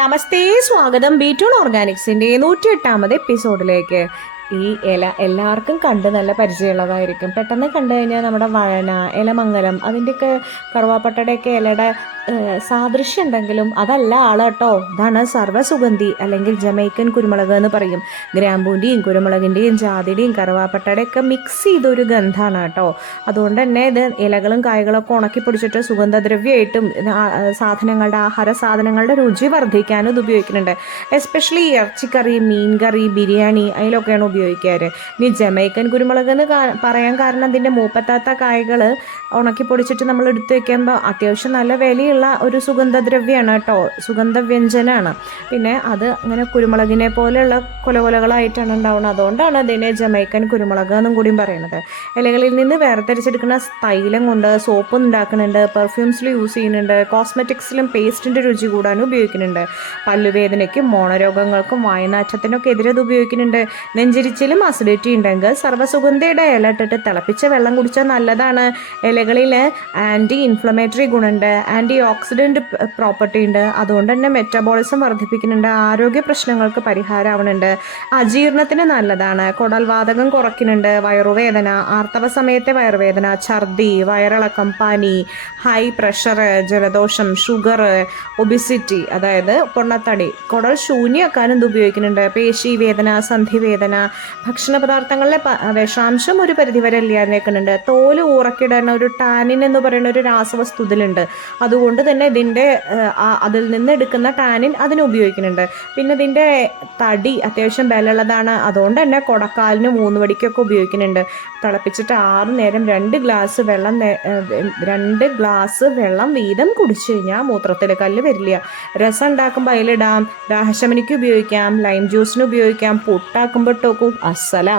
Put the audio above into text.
നമസ്തേ, സ്വാഗതം ബി2 ഓർഗാനിക്സിന്റെ 108ാമത് എപ്പിസോഡിലേക്ക്. ഈ ഇല എല്ലാവർക്കും കണ്ട് നല്ല പരിചയമുള്ളതായിരിക്കും. പെട്ടെന്ന് കണ്ടു കഴിഞ്ഞാൽ നമ്മുടെ വഴന, ഇലമംഗലം, അതിൻ്റെയൊക്കെ കറുവാപ്പട്ടയുടെയൊക്കെ ഇലയുടെ സാദൃശ്യം ഉണ്ടെങ്കിലും അതല്ല ആള് കേട്ടോ. ഇതാണ് സർവ്വസുഗന്ധി അല്ലെങ്കിൽ ജമൈക്കൻ കുരുമുളക് എന്ന് പറയും. ഗ്രാമ്പൂൻ്റെയും കുരുമുളകിൻ്റെയും ജാതിയുടെയും കറുവാപ്പട്ടയുടെയൊക്കെ മിക്സ് ചെയ്തൊരു ഗന്ധമാണ് കേട്ടോ. അതുകൊണ്ട് തന്നെ ഇത് ഇലകളും കായ്കളൊക്കെ ഉണക്കി പൊടിച്ചിട്ട് സുഗന്ധദ്രവ്യമായിട്ടും സാധനങ്ങളുടെ ആഹാര സാധനങ്ങളുടെ രുചി വർദ്ധിക്കാനും ഇത് ഉപയോഗിക്കുന്നുണ്ട്. എസ്പെഷ്യലി ഇറച്ചിക്കറി, മീൻ കറി, ബിരിയാണി അതിലൊക്കെയാണ് ഉപയോഗിക്കാറ്. ഇനി ജമൈക്കൻ കുരുമുളക് എന്ന് പറയാൻ കാരണം അതിൻ്റെ മൂപ്പത്താത്ത കായ്കൾ ഉണക്കി പൊടിച്ചിട്ട് നമ്മൾ എടുത്തു വെക്കുമ്പോൾ അത്യാവശ്യം നല്ല വിലയുള്ള ഒരു സുഗന്ധദ്രവ്യമാണ് കേട്ടോ, സുഗന്ധവ്യഞ്ജനമാണ്. പിന്നെ അത് അങ്ങനെ കുരുമുളകിനെ പോലെയുള്ള കൊലകൊലകളായിട്ടാണ് ഉണ്ടാവുന്നത്. അതുകൊണ്ടാണ് അതിനെ ജമൈക്കൻ കുരുമുളക് എന്നും കൂടിയും പറയുന്നത്. ഇലകളിൽ നിന്ന് വേർതിരിച്ചെടുക്കുന്ന തൈലം കൊണ്ട് സോപ്പ് ഉണ്ടാക്കുന്നുണ്ട്, പെർഫ്യൂംസിൽ യൂസ് ചെയ്യുന്നുണ്ട്, കോസ്മെറ്റിക്സിലും പേസ്റ്റിൻ്റെ രുചി കൂടാനും ഉപയോഗിക്കുന്നുണ്ട്. പല്ലുവേദനയ്ക്കും മോണരോഗങ്ങൾക്കും വായനാറ്റത്തിനൊക്കെ എതിരെ ഇത് ഉപയോഗിക്കുന്നുണ്ട്. നെഞ്ചിരിച്ചിലും അസിഡിറ്റി ഉണ്ടെങ്കിൽ സർവ്വസുഗന്ധയുടെ ഇല ഇട്ടിട്ട് തിളപ്പിച്ച വെള്ളം കുടിച്ചാൽ നല്ലതാണ്. ഇലകളിൽ ആൻറ്റി ഇൻഫ്ലമേറ്ററി ഗുണമുണ്ട്, ആൻറ്റി ഓക്സിഡൻറ്റ് പ്രോപ്പർട്ടി ഉണ്ട്. അതുകൊണ്ട് തന്നെ മെറ്റബോളിസം വർദ്ധിപ്പിക്കുന്നുണ്ട്, ആരോഗ്യ പ്രശ്നങ്ങൾക്ക് പരിഹാരമാവുന്നുണ്ട്, അജീർണത്തിന് നല്ലതാണ്, കുടൽവാതകം കുറയ്ക്കുന്നുണ്ട്, വയറുവേദന, ആർത്തവ സമയത്തെ വയറുവേദന, ഛർദി, വയറിളക്കം, പനി, ഹൈ പ്രഷർ, ജലദോഷം, ഷുഗർ, ഒബിസിറ്റി അതായത് പൊണ്ണത്തടി, കുടൽ ശൂന്യമാക്കാനും ഇത് ഉപയോഗിക്കുന്നുണ്ട്. പേശി വേദന, സന്ധിവേദന, ഭക്ഷണ പദാർത്ഥങ്ങളിലെ വിഷാംശം ഒരു പരിധിവരെ ഇല്ലാതാക്കുന്നുണ്ട്. തോല് ഊറക്കിടുന്ന ഒരു ടാനിൻ എന്ന് പറയുന്ന ഒരു രാസവസ്തു ഇതിലുണ്ട്. അതുകൊണ്ട് തന്നെ ഇതിൻ്റെ അതിൽ നിന്ന് എടുക്കുന്ന ടാനിൻ അതിന് ഉപയോഗിക്കുന്നുണ്ട്. പിന്നെ ഇതിൻ്റെ തടി അത്യാവശ്യം ബലമുള്ളതാണ്. അതുകൊണ്ട് തന്നെ കൊടക്കാലിന് 3 വടിക്കൊക്കെ ഉപയോഗിക്കുന്നുണ്ട്. തിളപ്പിച്ചിട്ട് 6 നേരം 2 ഗ്ലാസ് വെള്ളം വീതം കുടിച്ചു കഴിഞ്ഞാൽ മൂത്രത്തിൽ കല്ല് വരില്ല. രസം ഉണ്ടാക്കുമ്പോൾ അതിലിടാം, ദാഹശമനിക്ക് ഉപയോഗിക്കാം, ലൈം ജ്യൂസിന് ഉപയോഗിക്കാം, പുട്ടാക്കുമ്പോൾ ടോക്കും അസല.